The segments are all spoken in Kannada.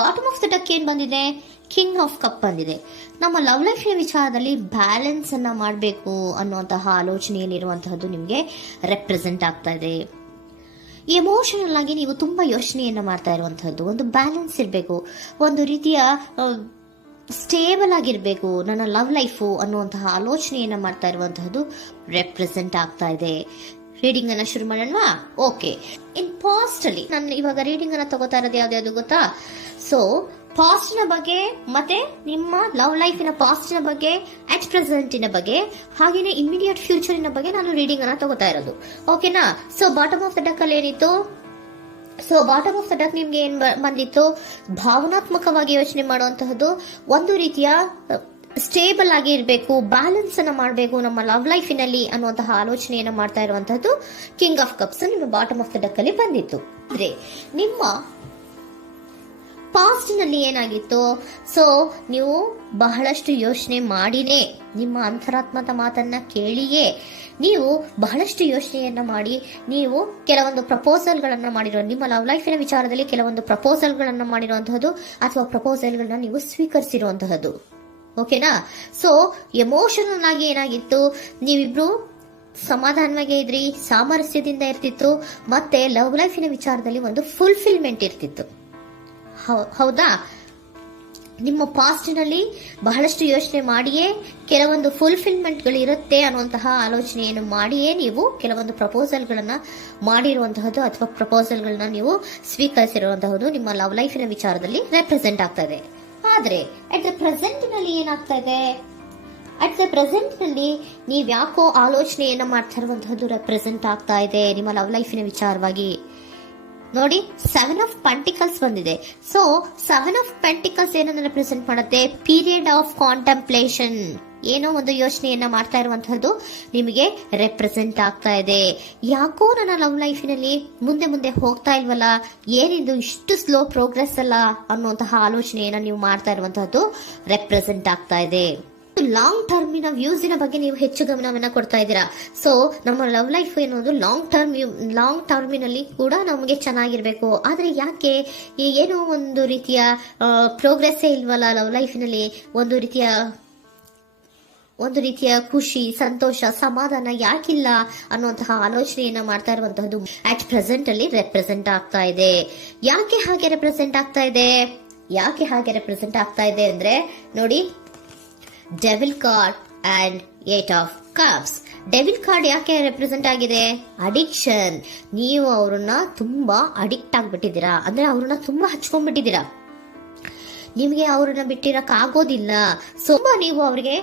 ಬಾಟಮ್ ಆಫ್ ದ ಡಕ್ ಏನ್ ಬಂದಿದೆ? ಕಿಂಗ್ ಆಫ್ ಕಪ್ ಬಂದಿದೆ. ನಮ್ಮ ಲವ್ ಲೈಫ್ ವಿಚಾರದಲ್ಲಿ ಬ್ಯಾಲೆನ್ಸ್ ಅನ್ನ ಮಾಡಬೇಕು ಅನ್ನುವಂತಹ ಆಲೋಚನೆಯಲ್ಲಿರುವಂತಹದ್ದು ನಿಮ್ಗೆ ರೆಪ್ರೆಸೆಂಟ್ ಆಗ್ತಾ ಇದೆ. ಎಮೋಷನಲ್ ಆಗಿ ನೀವು ತುಂಬಾ ಯೋಚನೆಯನ್ನ ಮಾಡ್ತಾ ಇರುವಂತಹದ್ದು, ಒಂದು ಬ್ಯಾಲೆನ್ಸ್ ಇರಬೇಕು, ಒಂದು ರೀತಿಯ ಸ್ಟೇಬಲ್ ಆಗಿರ್ಬೇಕು ನನ್ನ ಲವ್ ಲೈಫು ಅನ್ನುವಂತಹ ಆಲೋಚನೆಯನ್ನ ಮಾಡ್ತಾ ಇರುವಂತಹದ್ದು ರೆಪ್ರೆಸೆಂಟ್ ಆಗ್ತಾ ಇದೆ. ರೀಡಿಂಗ್ ಅನ್ನ ಶುರು ಮಾಡೋಣವಾ? ಓಕೆ. ಇನ್ ಪಾಸ್ಟ್ ಅಲ್ಲಿ ನಾನು ಇವಾಗ ರೀಡಿಂಗ್ ಅನ್ನ ತಗೋತಾ ಇರೋದು ಯಾವ್ದು ಗೊತ್ತಾ? ಸೊ ಪಾಸ್ಟ್ನ ಬಗ್ಗೆ ಮತ್ತೆ ನಿಮ್ಮ ಲವ್ ಲೈಫಿನ ಪಾಸ್ಟ್ನ ಬಗ್ಗೆ, ಅಟ್ ಪ್ರೆಸೆಂಟಿನ ಬಗ್ಗೆ, ಹಾಗೇನೆ ಇಮಿಡಿಯೇಟ್ ಫ್ಯೂಚರಿನ ಬಗ್ಗೆ ನಾನು ರೀಡಿಂಗ್ ಅನ್ನ ತಗೋತಾ ಇರೋದು. ಓಕೆನಾ? So bottom of the duck ಅಲ್ಲಿ ಏನಿತ್ತು? So bottom of the duck ನಿಮ್ಗೆ ಏನ್ ಬಂದಿತ್ತು? ಭಾವನಾತ್ಮಕವಾಗಿ ಯೋಚನೆ ಮಾಡುವಂತಹದ್ದು, ಒಂದು ರೀತಿಯ ಸ್ಟೇಬಲ್ ಆಗಿ ಇರಬೇಕು, ಬ್ಯಾಲೆನ್ಸ್ ಅನ್ನ ಮಾಡಬೇಕು ನಮ್ಮ ಲವ್ ಲೈಫಿನಲ್ಲಿ ಅನ್ನುವಂತಹ ಆಲೋಚನೆಯನ್ನ ಮಾಡ್ತಾ ಇರುವಂತಹದ್ದು ಕಿಂಗ್ ಆಫ್ ಕಪ್ಸ್ ನಿಮ್ಮ ಬಾಟಮ್ ಆಫ್ ದ ಡಕ್ ಅಲ್ಲಿ ಬಂದಿತ್ತು. ಅಂದ್ರೆ ನಿಮ್ಮ ಪಾಸ್ಟ್ ನಲ್ಲಿ ಏನಾಗಿತ್ತು? ಸೊ ನೀವು ಬಹಳಷ್ಟು ಯೋಚನೆ ಮಾಡಿನೇ, ನಿಮ್ಮ ಅಂತರಾತ್ಮದ ಮಾತನ್ನ ಕೇಳಿಯೇ ನೀವು ಬಹಳಷ್ಟು ಯೋಚನೆಯನ್ನ ಮಾಡಿ ನೀವು ಕೆಲವೊಂದು ಪ್ರಪೋಸಲ್ಗಳನ್ನ ಮಾಡಿರೋ, ನಿಮ್ಮ ಲವ್ ಲೈಫಿನ ವಿಚಾರದಲ್ಲಿ ಕೆಲವೊಂದು ಪ್ರಪೋಸಲ್ಗಳನ್ನ ಮಾಡಿರುವಂತಹದ್ದು ಅಥವಾ ಪ್ರಪೋಸಲ್ಗಳನ್ನ ನೀವು ಸ್ವೀಕರಿಸಿರುವಂತಹದ್ದು. ಓಕೆನಾ? ಸೊ ಎಮೋಷನಲ್ ಆಗಿ ಏನಾಗಿತ್ತು? ನೀವಿಬ್ರು ಸಮಾಧಾನವಾಗಿ ಇದ್ರಿ, ಸಾಮರಸ್ಯದಿಂದ ಇರ್ತಿತ್ತು, ಮತ್ತೆ ಲವ್ ಲೈಫಿನ ವಿಚಾರದಲ್ಲಿ ಒಂದು ಫುಲ್ಫಿಲ್ಮೆಂಟ್ ಇರ್ತಿತ್ತು. ಹೌದಾ? ನಿಮ್ಮ ಪಾಸ್ಟ್ ನಲ್ಲಿ ಬಹಳಷ್ಟು ಯೋಚನೆ ಮಾಡಿಯೇ ಕೆಲವೊಂದು ಫುಲ್ಫಿಲ್ಮೆಂಟ್ ಗಳು ಇರುತ್ತೆ ಅನ್ನುವಂತಹ ಆಲೋಚನೆಯನ್ನು ಮಾಡಿಯೇ ನೀವು ಕೆಲವೊಂದು ಪ್ರಪೋಸಲ್ ಗಳನ್ನ ಮಾಡಿರುವಂತಹದ್ದು ಅಥವಾ ಪ್ರಪೋಸಲ್ ಗಳನ್ನ ನೀವು ಸ್ವೀಕರಿಸಿರುವಂತಹದ್ದು ನಿಮ್ಮ ಲವ್ ಲೈಫಿನ ವಿಚಾರದಲ್ಲಿ ರೆಪ್ರೆಸೆಂಟ್ ಆಗ್ತಾ ಇದೆ. ಆದ್ರೆ ಅಟ್ ದ ಪ್ರೆಸೆಂಟ್ ನಲ್ಲಿ ಏನಾಗ್ತಾ ಇದೆ? ಅಟ್ ದ ಪ್ರೆಸೆಂಟ್ ನಲ್ಲಿ ನೀವ್ ಯಾಕೋ ಆಲೋಚನೆಯನ್ನ ಮಾಡ್ತಾ ಇರುವಂತಹದ್ದು ರೆಪ್ರೆಸೆಂಟ್ ಆಗ್ತಾ ಇದೆ ನಿಮ್ಮ ಲವ್ ಲೈಫಿನ ವಿಚಾರವಾಗಿ. ನೋಡಿ, 7 ಆಫ್ ಪೆಂಟಿಕಲ್ಸ್ ಬಂದಿದೆ. ಸೊ 7 ಆಫ್ ಪೆಂಟಿಕಲ್ಸ್ ಏನನ್ನ ರೆಪ್ರೆಸೆಂಟ್ ಮಾಡುತ್ತೆ? ಪೀರಿಯಡ್ ಆಫ್ ಕಾಂಟೆಂಪ್ಲೇಷನ್, ಏನೋ ಒಂದು ಯೋಚನೆಯನ್ನ ಮಾಡ್ತಾ ಇರುವಂತಹದ್ದು ನಿಮಗೆ ರೆಪ್ರೆಸೆಂಟ್ ಆಗ್ತಾ ಇದೆ. ಯಾಕೋ ನನ್ನ ಲವ್ ಲೈಫಿನಲ್ಲಿ ಮುಂದೆ ಮುಂದೆ ಹೋಗ್ತಾ ಇಲ್ವಲ್ಲ, ಏನಿದು ಇಷ್ಟು ಸ್ಲೋ ಪ್ರೋಗ್ರೆಸ್ ಅಲ್ಲ ಅನ್ನುವಂತಹ ಆಲೋಚನೆಯನ್ನ ನೀವು ಮಾಡ್ತಾ ಇರುವಂತಹದ್ದು ರೆಪ್ರೆಸೆಂಟ್ ಆಗ್ತಾ ಇದೆ. ಲಾಂಗ್ ಟರ್ಮಿನ ವ್ಯೂಸಿನ ಬಗ್ಗೆ ನೀವು ಹೆಚ್ಚು ಗಮನವನ್ನ ಕೊಡ್ತಾ ಇದ್ದೀರಾ. ಸೊ ನಮ್ಮ ಲವ್ ಲೈಫ್ ಎನ್ನುವುದು ಲಾಂಗ್ ಟರ್ಮಿನಲ್ಲಿ ಕೂಡ ನಮಗೆ ಚೆನ್ನಾಗಿರ್ಬೇಕು. ಆದ್ರೆ ಯಾಕೆ ಏನೋ ಒಂದು ರೀತಿಯ ಪ್ರೋಗ್ರೆಸ್ ಇಲ್ವಲ್ಲ ಲವ್ ಲೈಫಿನಲ್ಲಿ, ಒಂದು ರೀತಿಯ ಖುಷಿ, ಸಂತೋಷ, ಸಮಾಧಾನ ಯಾಕಿಲ್ಲ ಅನ್ನುವಂತಹ ಆಲೋಚನೆಯನ್ನ ಮಾಡ್ತಾ ಇರುವಂತಹದ್ದು ಅಟ್ ಪ್ರೆಸೆಂಟ್ ಅಲ್ಲಿ ರೆಪ್ರೆಸೆಂಟ್ ಆಗ್ತಾ ಇದೆ. ಯಾಕೆ ಹಾಗೆ ರೆಪ್ರೆಸೆಂಟ್ ಆಗ್ತಾ ಇದೆ ಅಂದ್ರೆ ನೋಡಿ, devil card and 8 of cups. Devil card ಯಾಕೆ ರೆಪ್ರೆಸೆಂಟ್ ಆಗಿದೆ? ಅಡಿಕ್ಷನ್. ನೀವು ಅವ್ರನ್ನ ತುಂಬಾ ಅಡಿಕ್ಟ್ ಆಗ್ಬಿಟ್ಟಿದ್ದೀರಾ, ಅಂದ್ರೆ ಅವ್ರನ್ನ ತುಂಬಾ ಹಚ್ಕೊಂಡ್ಬಿಟ್ಟಿದ್ದೀರಾ, ನಿಮಗೆ ಅವ್ರನ್ನ ಬಿಟ್ಟಿರಕ್ ಆಗೋದಿಲ್ಲ. ಸೊ ನೀವು ಅವ್ರಿಗೆ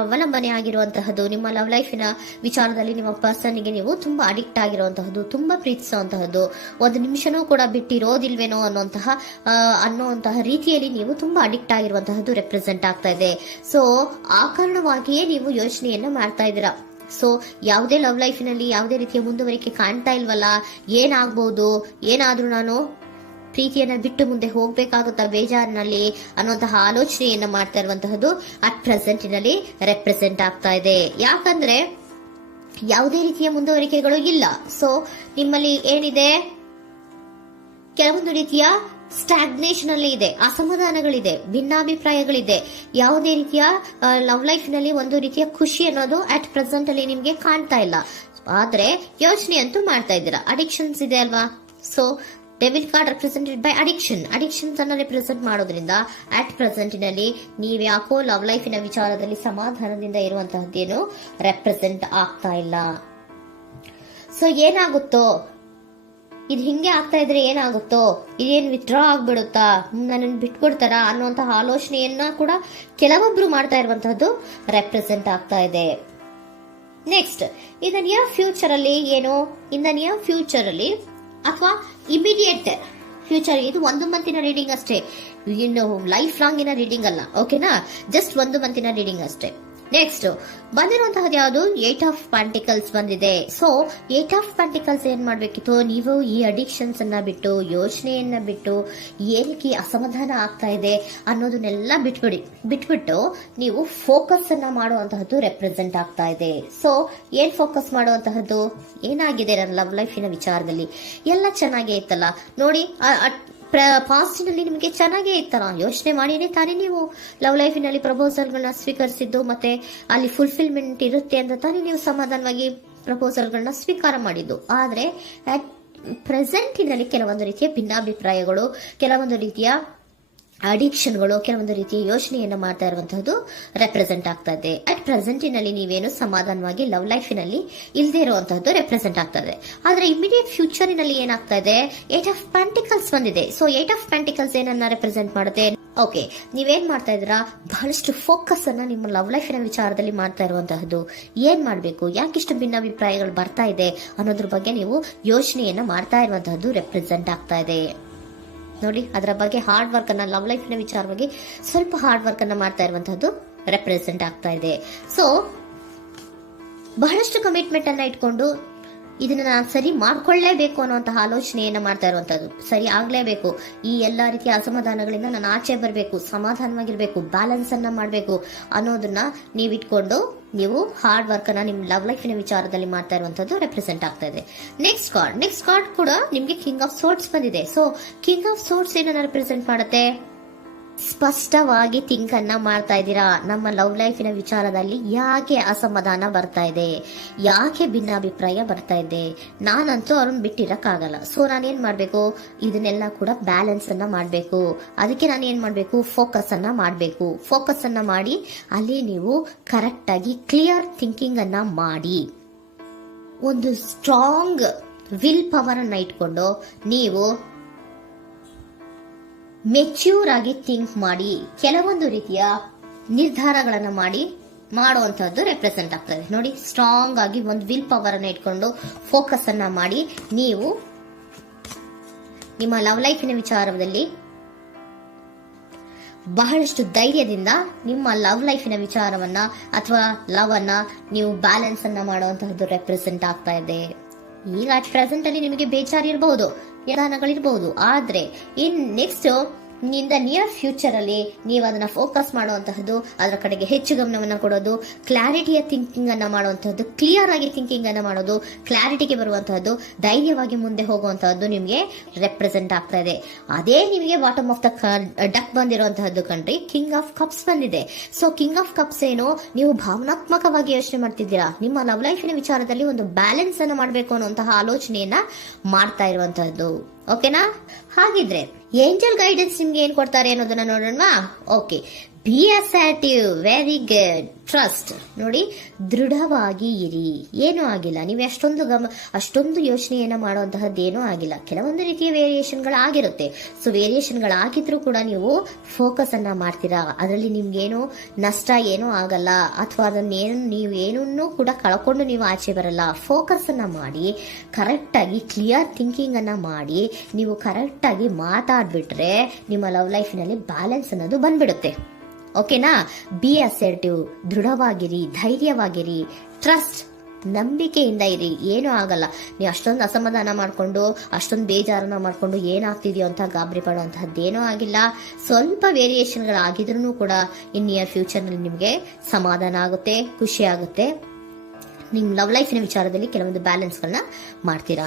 ಅವಲಂಬನೆ ಆಗಿರುವಂತಹದ್ದು, ನಿಮ್ಮ ಲವ್ ಲೈಫಿನ ವಿಚಾರದಲ್ಲಿ ನಿಮ್ಮ ಪರ್ಸನ್ಗೆ ನೀವು ತುಂಬಾ ಅಡಿಕ್ಟ್ ಆಗಿರುವಂತಹದ್ದು, ತುಂಬಾ ಪ್ರೀತಿಸುವಂತಹದ್ದು, ಒಂದು ನಿಮಿಷನೂ ಕೂಡ ಬಿಟ್ಟಿರೋದಿಲ್ವೇನೋ ಅನ್ನುವಂತಹ ರೀತಿಯಲ್ಲಿ ನೀವು ತುಂಬಾ ಅಡಿಕ್ಟ್ ಆಗಿರುವಂತಹದ್ದು ರೆಪ್ರೆಸೆಂಟ್ ಆಗ್ತಾ ಇದೆ. ಸೊ ಆ ಕಾರಣವಾಗಿಯೇ ನೀವು ಯೋಚನೆಯನ್ನ ಮಾಡ್ತಾ ಇದ್ದೀರಾ. ಸೊ ಯಾವುದೇ ಲವ್ ಲೈಫಿನಲ್ಲಿ ಯಾವುದೇ ರೀತಿಯ ಮುಂದುವರಿಕೆ ಕಾಣ್ತಾ ಇಲ್ವಲ್ಲ, ಏನಾಗ್ಬಹುದು, ಏನಾದ್ರೂ ನಾನು ಪ್ರೀತಿಯನ್ನ ಬಿಟ್ಟು ಮುಂದೆ ಹೋಗ್ಬೇಕಾಗುತ್ತಾ ಬೇಜಾರಿನಲ್ಲಿ ಅನ್ನುವಂತಹ ಆಲೋಚನೆಯನ್ನ ಮಾಡ್ತಾ ಇರುವಂತಹದ್ದು ಅಟ್ ಪ್ರೆಸೆಂಟಿನಲ್ಲಿ ರೆಪ್ರೆಸೆಂಟ್ ಆಗ್ತಾ ಇದೆ. ಯಾಕಂದ್ರೆ ಯಾವುದೇ ರೀತಿಯ ಮುಂದುವರಿಕೆಗಳು ಇಲ್ಲ. ಸೊ ನಿಮ್ಮಲ್ಲಿ ಏನಿದೆ? ಕೆಲವೊಂದು ರೀತಿಯ ಸ್ಟಾಗ್ನೇಷನ್ ಅಲ್ಲಿ ಇದೆ, ಅಸಮಾಧಾನಗಳಿದೆ, ಭಿನ್ನಾಭಿಪ್ರಾಯಗಳಿದೆ. ಯಾವುದೇ ರೀತಿಯ ಲವ್ ಲೈಫ್ ನಲ್ಲಿ ಒಂದು ರೀತಿಯ ಖುಷಿ ಅನ್ನೋದು ಅಟ್ ಪ್ರೆಸೆಂಟ್ ಅಲ್ಲಿ ನಿಮ್ಗೆ ಕಾಣ್ತಾ ಇಲ್ಲ. ಆದ್ರೆ ಯೋಚನೆ ಅಂತೂ ಮಾಡ್ತಾ ಇದ್ದೀರಾ. ಅಡಿಕ್ಷನ್ಸ್ ಇದೆ ಅಲ್ವಾ? So devil card represented by addictions ಅನ್ನ ರೆಪ್ರೆಸೆಂಟ್ ಮಾಡೋದ್ರಿಂದ ಅಟ್ ಪ್ರೆಸೆಂಟಿನಲ್ಲಿ ನೀವ್ ಯಾಕೋ ಲವ್ ಲೈಫಿನ ವಿಚಾರದಲ್ಲಿ ಸಮಾಧಾನದಿಂದ ಇರುವಂತಹದ್ದೇನು ರೆಪ್ರೆಸೆಂಟ್ ಆಗ್ತಾ ಇಲ್ಲ. ಸೊ ಏನಾಗುತ್ತೋ, ಇದು ಹಿಂಗೆ ಆಗ್ತಾ ಇದ್ರೆ ಏನಾಗುತ್ತೋ, ಇದೇನು ವಿತ್ಡ್ರಾ ಆಗ್ಬಿಡುತ್ತಾ, ನನ್ನನ್ನು ಬಿಟ್ಕೊಡ್ತಾರಾ ಅನ್ನುವಂತಹ ಆಲೋಚನೆಯನ್ನ ಕೂಡ ಕೆಲವೊಬ್ರು ಮಾಡ್ತಾ ಇರುವಂತಹದ್ದು ರೆಪ್ರೆಸೆಂಟ್ ಆಗ್ತಾ ಇದೆ. Next, in the near future ಅಲ್ಲಿ ಅಥವಾ ಇಮಿಡಿಯೇಟ್ ಫ್ಯೂಚರ್, ಇದು 1 ಮಂತಿನ ರೀಡಿಂಗ್ ಅಷ್ಟೇ, ಇನ್ನು ಲೈಫ್ ಲಾಂಗ್ ಇನ ರೀಡಿಂಗ್ ಅಲ್ಲ. ಓಕೆನಾ? ಜಸ್ಟ್ 1 ಮಂತಿನ ರೀಡಿಂಗ್ ಅಷ್ಟೇ. ನೆಕ್ಸ್ಟ್ ಬಂದಿರುವಂತಹದ್ದು ಯಾವುದು? 8 ಆಫ್ ಪೆಂಟಿಕಲ್ಸ್ ಬಂದಿದೆ. ಸೊ 8 ಆಫ್ ಪೆಂಟಿಕಲ್ಸ್ ಏನ್ ಮಾಡ್ಬೇಕಿತ್ತು? ನೀವು ಈ ಅಡಿಕ್ಷನ್ಸ್ ಅನ್ನ ಬಿಟ್ಟು, ಯೋಚನೆಯನ್ನ ಬಿಟ್ಟು, ಏನಕ್ಕೆ ಅಸಮಾಧಾನ ಆಗ್ತಾ ಇದೆ ಅನ್ನೋದನ್ನೆಲ್ಲ ಬಿಟ್ಬಿಟ್ಟು ನೀವು ಫೋಕಸ್ ಅನ್ನ ಮಾಡುವಂತಹದ್ದು ರೆಪ್ರೆಸೆಂಟ್ ಆಗ್ತಾ ಇದೆ. ಸೊ ಏನ್ ಫೋಕಸ್ ಮಾಡುವಂತಹದ್ದು? ಏನಾಗಿದೆ ನನ್ನ ಲವ್ ಲೈಫಿನ ವಿಚಾರದಲ್ಲಿ? ಎಲ್ಲ ಚೆನ್ನಾಗೇ ಇತ್ತಲ್ಲ ನೋಡಿ, ಪಾಸ್ಟಿನಲ್ಲಿ ನಿಮಗೆ ಚೆನ್ನಾಗೇ ಇತ್ತಲ್ಲ, ಯೋಚನೆ ಮಾಡಿನೇ ತಾನೇ ನೀವು ಲವ್ ಲೈಫಿನಲ್ಲಿ ಪ್ರಪೋಸಲ್ಗಳನ್ನ ಸ್ವೀಕರಿಸಿದ್ದು, ಮತ್ತೆ ಅಲ್ಲಿ ಫುಲ್ಫಿಲ್ಮೆಂಟ್ ಇರುತ್ತೆ ಅಂತ ತಾನೇ ನೀವು ಸಮಾಧಾನವಾಗಿ ಪ್ರಪೋಸಲ್ಗಳನ್ನ ಸ್ವೀಕಾರ ಮಾಡಿದ್ದು. ಆದ್ರೆ ಅಟ್ ಪ್ರೆಸೆಂಟಿನಲ್ಲಿ ಕೆಲವೊಂದು ರೀತಿಯ ಭಿನ್ನಾಭಿಪ್ರಾಯಗಳು, ಕೆಲವೊಂದು ರೀತಿಯ ಅಡಿಕ್ಷನ್ಗಳು, ಕೆಲವೊಂದು ರೀತಿಯ ಯೋಚನೆಯನ್ನು ಮಾಡ್ತಾ ಇರುವಂತಹದ್ದು ರೆಪ್ರೆಸೆಂಟ್ ಆಗ್ತಾ ಇದೆ. ಅಟ್ ಪ್ರೆಸೆಂಟಿನಲ್ಲಿ ನೀವೇನು ಸಮಾಧಾನವಾಗಿ ಲವ್ ಲೈಫಿನಲ್ಲಿ ಇಲ್ಲದೆ ಇರುವಂತಹದ್ದು ರೆಪ್ರೆಸೆಂಟ್ ಆಗ್ತಾ ಇದೆ. ಆದ್ರೆ ಇಮಿಡಿಯೇಟ್ ಫ್ಯೂಚರಿನಲ್ಲಿ ಏನಾಗ್ತಾ ಇದೆ, 8 ಆಫ್ ಪೆಂಟಿಕಲ್ಸ್ ಬಂದಿದೆ. ಸೊ 8 ಆಫ್ ಪೆಂಟಿಕಲ್ಸ್ ಏನನ್ನ ರೆಪ್ರೆಸೆಂಟ್ ಮಾಡುತ್ತೆ? ಓಕೆ, ನೀವೇನ್ ಮಾಡ್ತಾ ಇದ್ದೀರಾ, ಬಹಳಷ್ಟು ಫೋಕಸ್ ಅನ್ನ ನಿಮ್ಮ ಲವ್ ಲೈಫಿನ ವಿಚಾರದಲ್ಲಿ ಮಾಡ್ತಾ ಇರುವಂತಹದ್ದು. ಏನ್ ಮಾಡ್ಬೇಕು, ಯಾಕಿಷ್ಟು ಭಿನ್ನಾಭಿಪ್ರಾಯಗಳು ಬರ್ತಾ ಇದೆ ಅನ್ನೋದ್ರ ಬಗ್ಗೆ ನೀವು ಯೋಚನೆಯನ್ನ ಮಾಡ್ತಾ ಇರುವಂತಹದ್ದು ರೆಪ್ರೆಸೆಂಟ್ ಆಗ್ತಾ ಇದೆ. ನೋಡಿ, ಅದರ ಬಗ್ಗೆ ಹಾರ್ಡ್ ವರ್ಕ್ ಅನ್ನ, ಲವ್ ಲೈಫಿನ ವಿಚಾರವಾಗಿ ಸ್ವಲ್ಪ ಹಾರ್ಡ್ ವರ್ಕ್ ಅನ್ನ ಮಾಡ್ತಾ ಇರುವಂತಹದ್ದು ರೆಪ್ರೆಸೆಂಟ್ ಆಗ್ತಾ ಇದೆ. ಸೊ ಬಹಳಷ್ಟು ಕಮಿಟ್ಮೆಂಟ್ ಅನ್ನ ಇಟ್ಕೊಂಡು ಇದನ್ನ ನಾನು ಸರಿ ಮಾಡ್ಕೊಳ್ಳೇಬೇಕು ಅನ್ನುವಂತಹ ಆಲೋಚನೆಯನ್ನ ಮಾಡ್ತಾ ಇರುವಂತದ್ದು. ಸರಿ ಆಗ್ಲೇಬೇಕು, ಈ ಎಲ್ಲಾ ರೀತಿಯ ಅಸಮಾಧಾನಗಳಿಂದ ನಾನು ಆಚೆ ಬರಬೇಕು, ಸಮಾಧಾನವಾಗಿರ್ಬೇಕು, ಬ್ಯಾಲೆನ್ಸ್ ಅನ್ನ ಮಾಡಬೇಕು ಅನ್ನೋದನ್ನ ನೀವಿಟ್ಕೊಂಡು ನೀವು ಹಾರ್ಡ್ ವರ್ಕ್ ಅನ್ನ ನಿಮ್ ಲವ್ ಲೈಫಿನ ವಿಚಾರದಲ್ಲಿ ಮಾಡ್ತಾ ಇರುವಂತದ್ದು ರೆಪ್ರೆಸೆಂಟ್ ಆಗ್ತಾ ಇದೆ. ನೆಕ್ಸ್ಟ್ ಕಾರ್ಡ್ ಕೂಡ ನಿಮ್ಗೆ ಕಿಂಗ್ ಆಫ್ ಸೋರ್ಟ್ಸ್ ಬಂದಿದೆ. ಸೊ ಕಿಂಗ್ ಆಫ್ ಸೋರ್ಟ್ಸ್ ಏನನ್ನ ರೆಪ್ರೆಸೆಂಟ್ ಮಾಡುತ್ತೆ? ಸ್ಪಷ್ಟವಾಗಿ ಥಿಂಕ್ ಅನ್ನ ಮಾಡ್ತಾ ಇದ್ದೀರಾ. ನಮ್ಮ ಲವ್ ಲೈಫಿನ ವಿಚಾರದಲ್ಲಿ ಯಾಕೆ ಅಸಮಾಧಾನ ಬರ್ತಾ ಇದೆ, ಯಾಕೆ ಭಿನ್ನಾಭಿಪ್ರಾಯ ಬರ್ತಾ ಇದೆ, ನಾನಂತೂ ಅವ್ರನ್ನ ಬಿಟ್ಟಿರಕ್ಕಾಗಲ್ಲ. ಸೊ ನಾನೇನ್ ಮಾಡ್ಬೇಕು, ಇದನ್ನೆಲ್ಲ ಕೂಡ ಬ್ಯಾಲೆನ್ಸ್ ಅನ್ನ ಮಾಡ್ಬೇಕು. ಅದಕ್ಕೆ ನಾನು ಏನ್ ಮಾಡ್ಬೇಕು, ಫೋಕಸ್ ಅನ್ನ ಮಾಡ್ಬೇಕು. ಫೋಕಸ್ ಅನ್ನ ಮಾಡಿ ಅಲ್ಲಿ ನೀವು ಕರೆಕ್ಟ್ ಆಗಿ ಕ್ಲಿಯರ್ ಥಿಂಕಿಂಗ್ ಅನ್ನ ಮಾಡಿ, ಒಂದು ಸ್ಟ್ರಾಂಗ್ ವಿಲ್ ಪವರ್ ಅನ್ನ ಇಟ್ಕೊಂಡು ನೀವು ಮೆಚ್ಯೂರ್ ಆಗಿ ಥಿಂಕ್ ಮಾಡಿ ಕೆಲವೊಂದು ರೀತಿಯ ನಿರ್ಧಾರಗಳನ್ನ ಮಾಡುವಂತಹದ್ದು ರೆಪ್ರೆಸೆಂಟ್ ಆಗ್ತದೆ. ನೋಡಿ, ಸ್ಟ್ರಾಂಗ್ ಆಗಿ ಒಂದು ವಿಲ್ ಪವರ್ ಅನ್ನ ಇಟ್ಕೊಂಡು ಫೋಕಸ್ ಅನ್ನ ಮಾಡಿ ನೀವು ನಿಮ್ಮ ಲವ್ ಲೈಫಿನ ವಿಚಾರದಲ್ಲಿ ಬಹಳಷ್ಟು ಧೈರ್ಯದಿಂದ ನಿಮ್ಮ ಲವ್ ಲೈಫಿನ ವಿಚಾರವನ್ನ ಅಥವಾ ಲವ್ ಅನ್ನ ನೀವು ಬ್ಯಾಲೆನ್ಸ್ ಅನ್ನ ಮಾಡುವಂತಹದ್ದು ರೆಪ್ರೆಸೆಂಟ್ ಆಗ್ತಾ ಇದೆ. ಈಗ ಅಟ್ ಪ್ರೆಸೆಂಟ್ ಅಲ್ಲಿ ನಿಮಗೆ ಬೇಜಾರಿರಬಹುದು, ವಿಧಾನಗಳಿರಬಹುದು, ಆದ್ರೆ ಇನ್ ನೆಕ್ಸ್ಟ್ ನಿಯರ್ ಫ್ಯೂಚರ್ ಅಲ್ಲಿ ನೀವು ಅದನ್ನ ಫೋಕಸ್ ಮಾಡುವಂತಹದ್ದು, ಅದರ ಕಡೆಗೆ ಹೆಚ್ಚು ಗಮನವನ್ನ ಕೊಡೋದು, ಕ್ಲಾರಿಟಿಯ ಥಿಂಕಿಂಗ್ ಅನ್ನ ಮಾಡುವಂತಹದ್ದು, ಕ್ಲಿಯರ್ ಆಗಿ ಥಿಂಕಿಂಗ್ ಅನ್ನ ಮಾಡೋದು, ಕ್ಲಾರಿಟಿಗೆ ಬರುವಂತಹದ್ದು, ಧೈರ್ಯವಾಗಿ ಮುಂದೆ ಹೋಗುವಂತಹದ್ದು ನಿಮಗೆ ರೆಪ್ರೆಸೆಂಟ್ ಆಗ್ತಾ ಇದೆ. ಅದೇ ನಿಮಗೆ ಬಾಟಮ್ ಆಫ್ ದ ಡಕ್ ಬಂದಿರುವಂತಹದ್ದು ಕಣ್ರಿ, ಕಿಂಗ್ ಆಫ್ ಕಪ್ಸ್ ಬಂದಿದೆ. ಸೊ ಕಿಂಗ್ ಆಫ್ ಕಪ್ಸ್ ಏನು, ನೀವು ಭಾವನಾತ್ಮಕವಾಗಿ ಯೋಚನೆ ಮಾಡ್ತಿದ್ದೀರಾ, ನಿಮ್ಮ ಲವ್ ಲೈಫಿನ ವಿಚಾರದಲ್ಲಿ ಒಂದು ಬ್ಯಾಲೆನ್ಸ್ ಅನ್ನ ಮಾಡಬೇಕು ಅನ್ನುವಂತಹ ಆಲೋಚನೆಯನ್ನ ಮಾಡ್ತಾ ಇರುವಂತಹದ್ದು. ಓಕೆನಾ? ಹಾಗಿದ್ರೆ ಏಂಜಲ್ ಗೈಡೆನ್ಸ್ ನಿಮ್ಗೆ ಏನ್ ಕೊಡ್ತಾರೆ ಅನ್ನೋದನ್ನ ನೋಡೋಣ. Okay, B assertive, very good, trust. ನೋಡಿ, ದೃಢವಾಗಿ ಇರಿ, ಏನೂ ಆಗಿಲ್ಲ. ನೀವು ಅಷ್ಟೊಂದು ಯೋಚನೆಯನ್ನ ಮಾಡುವಂತಹದ್ದೇನೂ ಆಗಿಲ್ಲ. ಕೆಲವೊಂದು ರೀತಿಯ ವೇರಿಯೇಷನ್ಗಳಾಗಿರುತ್ತೆ. ಸೊ ವೇರಿಯೇಷನ್ಗಳಾಗಿದ್ರೂ ಕೂಡ ನೀವು ಫೋಕಸ್ ಅನ್ನ ಮಾಡ್ತೀರಾ, ಅದರಲ್ಲಿ ನಿಮ್ಗೇನು ನಷ್ಟ ಏನೂ ಆಗಲ್ಲ, ಅಥವಾ ನೀವೇನನ್ನೂ ಕೂಡ ಕಳ್ಕೊಂಡು ನೀವು ಆಚೆ ಬರಲ್ಲ. ಫೋಕಸ್ ಅನ್ನ ಮಾಡಿ ಕರೆಕ್ಟ್ ಆಗಿ ಕ್ಲಿಯರ್ ಥಿಂಕಿಂಗ್ ಅನ್ನ ಮಾಡಿ ನೀವು ಕರೆಕ್ಟ್ ಆಗಿ ಮಾತಾಡ್ಬಿಟ್ರೆ ನಿಮ್ಮ ಲವ್ ಲೈಫಿನಲ್ಲಿ ಬ್ಯಾಲೆನ್ಸ್ ಅನ್ನೋದು ಬಂದ್ಬಿಡುತ್ತೆ. ಓಕೆನಾ? ಬಿ ಅಸರ್ಟಿವ್, ದೃಢವಾಗಿರಿ, ಧೈರ್ಯವಾಗಿರಿ, ಟ್ರಸ್ಟ್, ನಂಬಿಕೆಯಿಂದ ಇರಿ, ಏನೂ ಆಗಲ್ಲ. ನೀವು ಅಷ್ಟೊಂದು ಅಸಮಾಧಾನ ಮಾಡ್ಕೊಂಡು ಅಷ್ಟೊಂದು ಬೇಜಾರನ್ನ ಮಾಡ್ಕೊಂಡು ಏನಾಗ್ತಿದೆಯೋ ಅಂತ ಗಾಬರಿ ಪಡುವಂತಹದ್ದೇನೂ ಆಗಿಲ್ಲ. ಸ್ವಲ್ಪ ವೇರಿಯೇಷನ್ಗಳಾಗಿದ್ರೂ ಕೂಡ ಇನ್ ನಿಯರ್ ಫ್ಯೂಚರ್ನಲ್ಲಿ ನಿಮಗೆ ಸಮಾಧಾನ ಆಗುತ್ತೆ, ಖುಷಿ ಆಗುತ್ತೆ. ನಿಮ್ಮ ಲವ್ ಲೈಫಿನ ವಿಚಾರದಲ್ಲಿ ಕೆಲವೊಂದು ಬ್ಯಾಲೆನ್ಸ್ಗಳನ್ನ ಮಾಡ್ತೀರಾ.